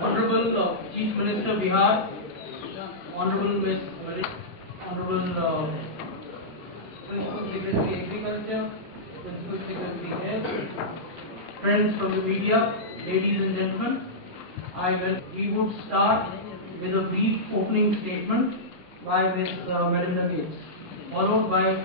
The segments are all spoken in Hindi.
Honorable Chief Minister Bihar, Honorable Ms. Honorable Principal Secretary Agriculture, Principal Secretary Health, friends from the media, ladies and gentlemen, we would start with a brief opening statement by Ms. Melinda Gates, followed by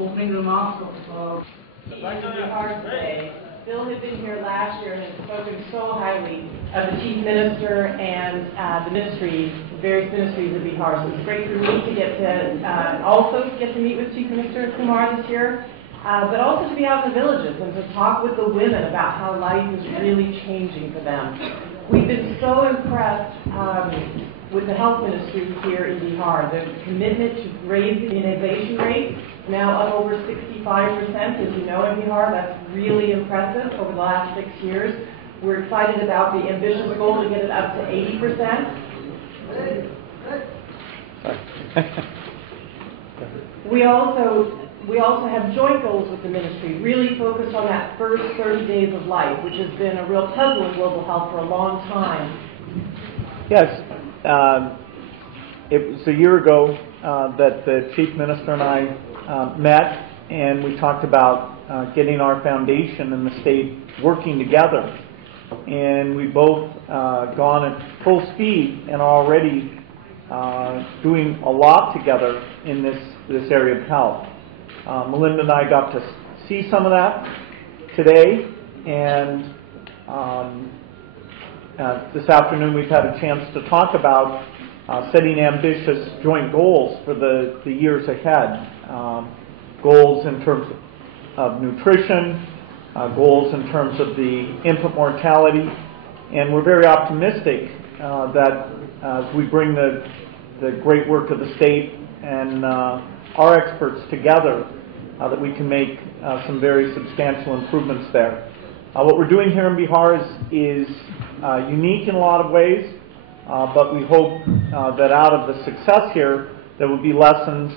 opening remarks of Bihar today. Bill had been here last year and had spoken so highly of the Chief Minister and the ministries, the various ministries of Bihar. So it's great for me to get to also get to meet with Chief Minister Kumar this year, but also to be out in the villages and to talk with the women about how life is really changing for them. We've been so impressed with the health ministry here in Bihar. The commitment to raise the immunization rate, now up over 65%, as you know, in Bihar. That's really impressive over the last 6 years. We're excited about the ambitious goal to get it up to 80%. We also have joint goals with the ministry, really focused on that first 30 days of life, which has been a real puzzle in global health for a long time. Yes, it was a year ago that the Chief Minister and I met, and we talked about getting our foundation and the state working together. And we both gone at full speed and are already doing a lot together in this area of health. Melinda and I got to see some of that today, and this afternoon we've had a chance to talk about setting ambitious joint goals for the years ahead. Goals in terms of nutrition, goals in terms of the infant mortality, and we're very optimistic that as we bring the great work of the state and our experts together, that we can make some very substantial improvements there. What we're doing here in Bihar is unique in a lot of ways, but we hope that out of the success here, there will be lessons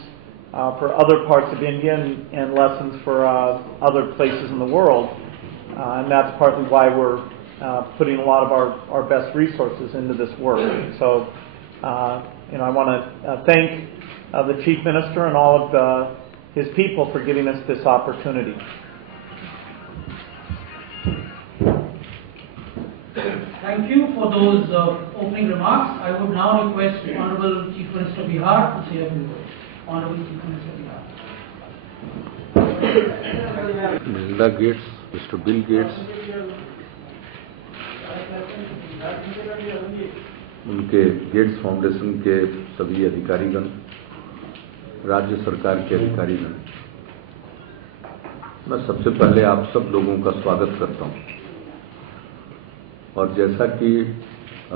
for other parts of India and lessons for other places in the world. And that's partly why we're putting a lot of our best resources into this work. So, I want to thank the Chief Minister and all of his people for giving us this opportunity. Thank you for those opening remarks. I would now request the Honorable Chief Minister Bihar to say a few words. Honorable Chief Minister Bihar. Melinda Gates, Mr. Bill Gates, उनके गेट्स फाउंडेशन के सभी अधिकारीगण, राज्य सरकार के अधिकारीगण, मैं सबसे पहले आप सब लोगों का स्वागत करता हूं। और जैसा कि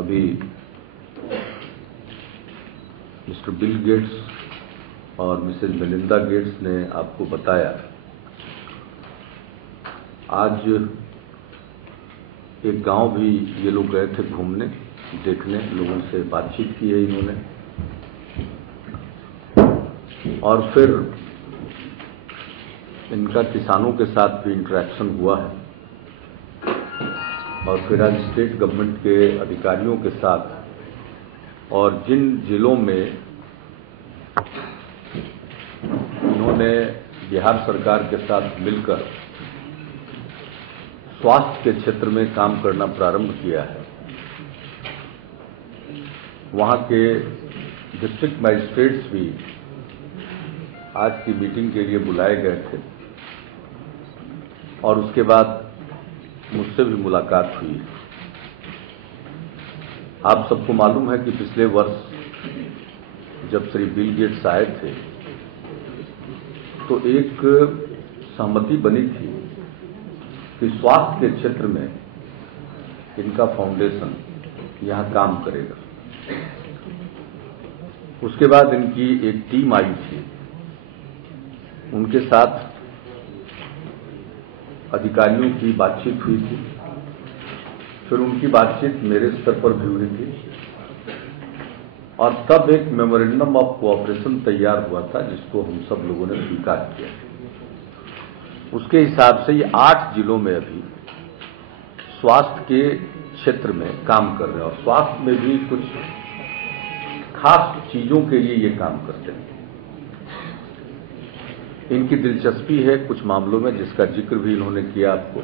अभी मिस्टर बिल गेट्स और मिसेज मेलिंडा गेट्स ने आपको बताया, आज एक गांव भी ये लोग गए थे घूमने, देखने, लोगों से बातचीत की है इन्होंने, और फिर इनका किसानों के साथ भी इंटरेक्शन हुआ है, और फिर आज स्टेट गवर्नमेंट के अधिकारियों के साथ, और जिन जिलों में इन्होंने बिहार सरकार के साथ मिलकर स्वास्थ्य के क्षेत्र में काम करना प्रारंभ किया है, वहां के डिस्ट्रिक्ट मजिस्ट्रेट्स भी आज की मीटिंग के लिए बुलाए गए थे, और उसके बाद मुझसे भी मुलाकात हुई। आप सबको मालूम है कि पिछले वर्ष जब श्री बिल गेट्स आए थे तो एक सहमति बनी थी कि स्वास्थ्य के क्षेत्र में इनका फाउंडेशन यहां काम करेगा। उसके बाद इनकी एक टीम आई थी, उनके साथ अधिकारियों की बातचीत हुई थी, फिर उनकी बातचीत मेरे स्तर पर भी हुई थी, और तब एक मेमोरेंडम ऑफ कोऑपरेशन तैयार हुआ था जिसको हम सब लोगों ने स्वीकार किया। उसके हिसाब से ये 8 जिलों में अभी स्वास्थ्य के क्षेत्र में काम कर रहे हैं और स्वास्थ्य में भी कुछ खास चीजों के लिए ये काम करते हैं। इनकी दिलचस्पी है कुछ मामलों में, जिसका जिक्र भी इन्होंने किया आपको।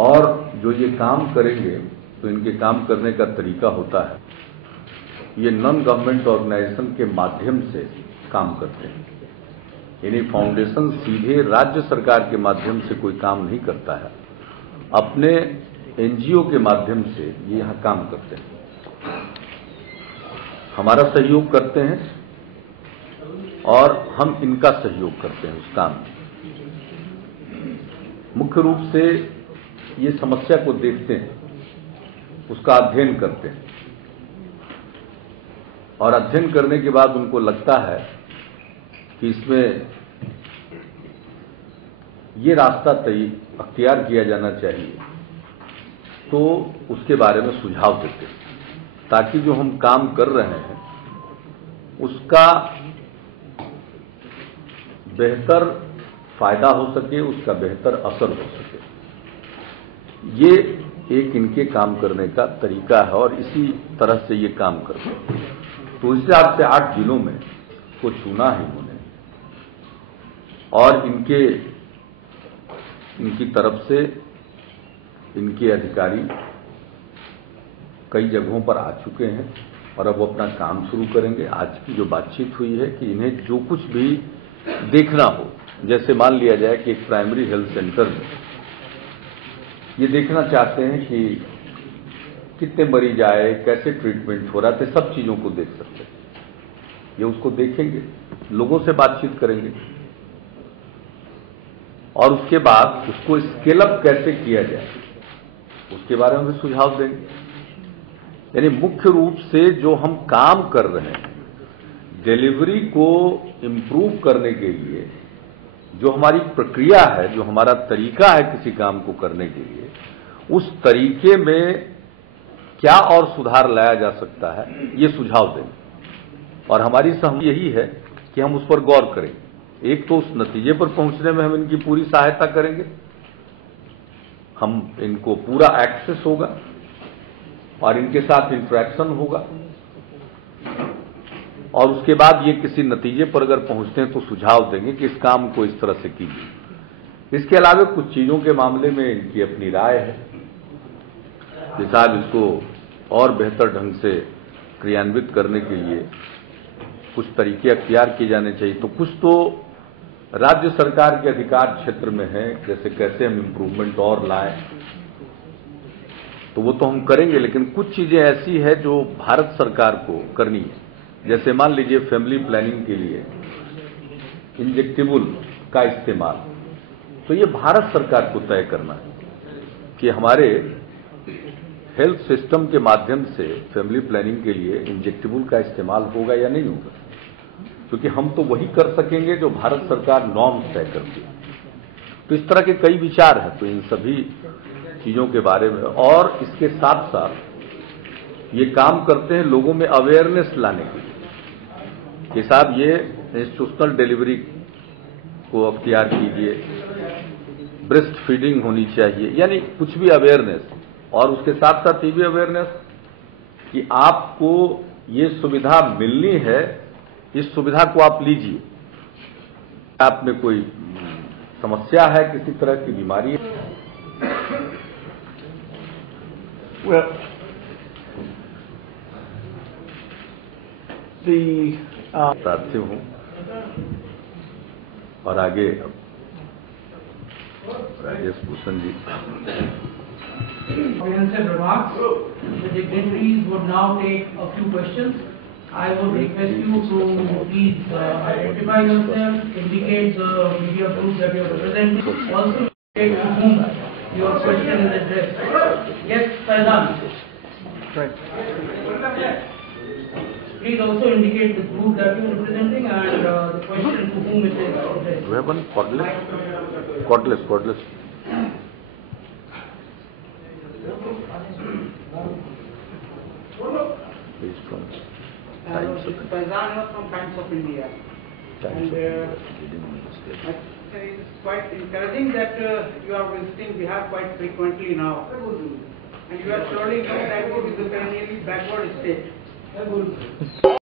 और जो ये काम करेंगे तो इनके काम करने का तरीका होता है, ये नॉन गवर्नमेंट ऑर्गेनाइजेशन के माध्यम से काम करते हैं। यानी फाउंडेशन सीधे राज्य सरकार के माध्यम से कोई काम नहीं करता है, अपने एनजीओ के माध्यम से ये यहां काम करते हैं, हमारा सहयोग करते हैं और हम इनका सहयोग करते हैं उस काम में। मुख्य रूप से ये समस्या को देखते हैं, उसका अध्ययन करते हैं और अध्ययन करने के बाद उनको लगता है कि इसमें ये रास्ता अख्तियार किया जाना चाहिए, तो उसके बारे में सुझाव देते हैं, ताकि जो हम काम कर रहे हैं उसका बेहतर फायदा हो सके, उसका बेहतर असर हो सके। ये एक इनके काम करने का तरीका है और इसी तरह से ये काम करते हैं। तो इस हिसाब से 8 जिलों में को चुना है इन्होंने और इनकी तरफ से इनके अधिकारी कई जगहों पर आ चुके हैं और अब वो अपना काम शुरू करेंगे। आज की जो बातचीत हुई है कि इन्हें जो कुछ भी देखना हो, जैसे मान लिया जाए कि एक प्राइमरी हेल्थ सेंटर में ये देखना चाहते हैं कि कितने मरीज आए, कैसे ट्रीटमेंट हो रहा है, सब चीजों को देख सकते हैं। ये उसको देखेंगे, लोगों से बातचीत करेंगे और उसके बाद उसको स्केल अप कैसे किया जाए उसके बारे में भी सुझाव देंगे। यानी मुख्य रूप से जो हम काम कर रहे हैं, डिलीवरी को इम्प्रूव करने के लिए जो हमारी प्रक्रिया है, जो हमारा तरीका है किसी काम को करने के लिए, उस तरीके में क्या और सुधार लाया जा सकता है, ये सुझाव देंगे। और हमारी सहमति यही है कि हम उस पर गौर करेंगे। एक तो उस नतीजे पर पहुंचने में हम इनकी पूरी सहायता करेंगे, हम इनको पूरा एक्सेस होगा और इनके साथ इंटरेक्शन होगा और उसके बाद ये किसी नतीजे पर अगर पहुंचते हैं तो सुझाव देंगे कि इस काम को इस तरह से कीजिए। इसके अलावा कुछ चीजों के मामले में इनकी अपनी राय है कि साहब इसको और बेहतर ढंग से क्रियान्वित करने के लिए कुछ तरीके अख्तियार किए जाने चाहिए। तो कुछ तो राज्य सरकार के अधिकार क्षेत्र में है, जैसे कैसे हम इम्प्रूवमेंट और लाएं, तो वो तो हम करेंगे। लेकिन कुछ चीजें ऐसी है जो भारत सरकार को करनी है, जैसे मान लीजिए फैमिली प्लानिंग के लिए इंजेक्टेबल का इस्तेमाल, तो ये भारत सरकार को तय करना है कि हमारे हेल्थ सिस्टम के माध्यम से फैमिली प्लानिंग के लिए इंजेक्टेबल का इस्तेमाल होगा या नहीं होगा, क्योंकि हम तो वही कर सकेंगे जो भारत सरकार नॉर्म्स तय करती है। तो इस तरह के कई विचार हैं, तो इन सभी चीजों के बारे में और इसके साथ साथ ये काम करते हैं लोगों में अवेयरनेस लाने के लिए कि साहब ये इंस्टीट्यूशनल डिलीवरी को अख्तियार कीजिए, ब्रेस्ट फीडिंग होनी चाहिए, यानी कुछ भी अवेयरनेस। और उसके साथ साथ ये भी अवेयरनेस कि आपको ये सुविधा मिलनी है, इस सुविधा को आप लीजिए। आप में कोई समस्या है, किसी तरह की बीमारी है, प्रार्थी हूं। और आगे Rajesh Bhushan ji. Comprehensive remarks. The dignitaries would now take a few questions. I would request you to please identify yourself, indicate the media group that you are representing, also indicate to whom your question is addressed. Yes, Faizan. Right. Please also indicate the group that you are representing and the question to whom it is addressed. Do you have one cordless? Cordless. He's from Times of India. Faizan was from Times of India. And it's quite encouraging that you are visiting Bihar quite frequently now. And you are surely know that it is a perennially backward state.